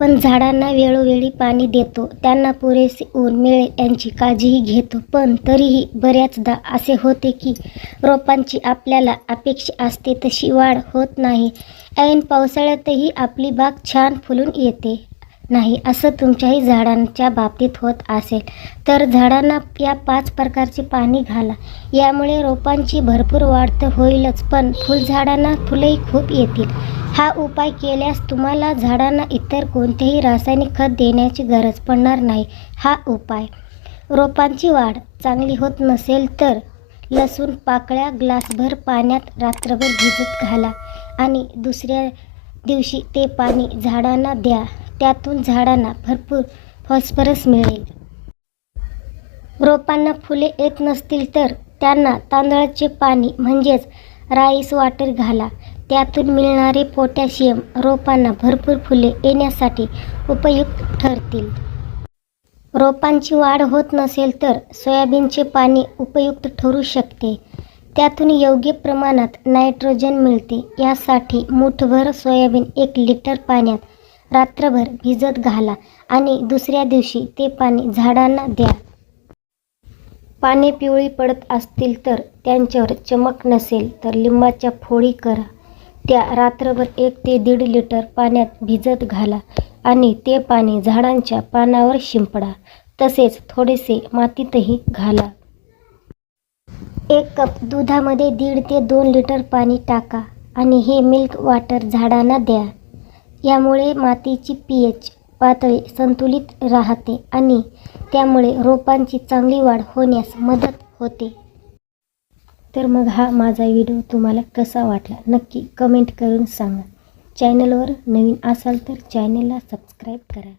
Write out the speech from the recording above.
पण झाडांना वेळोवेळी पाणी देतो, त्यांना पुरेसे ऊन मिळेल यांची काळजीही घेतो. पण तरीही बऱ्याचदा असे होते की रोपांची आपल्याला अपेक्षा असते तशी वाढ होत नाही. ऐन पावसाळ्यातही आपली बाग छान फुलून येते नाही. असं तुमच्याही झाडांच्या बाबतीत होत असेल तर झाडांना या 5 प्रकारचे पाणी घाला. यामुळे रोपांची भरपूर वाढ तर होईलच, पण फुलझाडांना फुलंही खूप येतील. हा उपाय केल्यास तुम्हाला झाडांना इतर कोणतेही रासायनिक खत देण्याची गरज पडणार नाही. हा उपाय रोपांची वाढ चांगली होत नसेल तर लसूण पाकळ्या ग्लासभर पाण्यात रात्रभर भिजत घाला आणि दुसऱ्या दिवशी ते पाणी झाडांना द्या. त्यातून झाडांना भरपूर फॉस्फरस मिळेल. रोपांना फुले येत नसतील तर त्यांना तांदळाचे पाणी म्हणजेच राईस वॉटर घाला. त्यातून मिळणारे पोटॅशियम रोपांना भरपूर फुले येण्यासाठी उपयुक्त ठरतील. रोपांची वाढ होत नसेल तर सोयाबीनचे पाणी उपयुक्त ठरू शकते. त्यातून योग्य प्रमाणात नायट्रोजन मिळते. यासाठी मूठभर सोयाबीन 1 लिटर पाण्यात रात्रभर भिजत घाला आणि दुसऱ्या दिवशी ते पाणी झाडांना द्या. पाने पिवळी पडत असतील तर त्यांच्यावर चमक नसेल तर लिंबाच्या फोडी करा. त्या रात्रभर 1 ते 1.5 लिटर पाण्यात भिजत घाला आणि ते पाणी झाडांच्या पानावर शिंपडा. तसेच थोडेसे मातीतही घाला. 1 कप दुधामध्ये 1.5 ते 2 लिटर पाणी टाका आणि हे मिल्क वॉटर झाडांना द्या. यामुळे मातीची pH पातळी संतुलित राहते आणि त्यामुळे रोपांची चांगली वाढ होण्यास मदत होते. तर मग हा माझा व्हिडिओ तुम्हाला कसा वाटला नक्की कमेंट करून सांगा. चॅनलवर नवीन असाल तर चॅनलला सबस्क्राईब करा.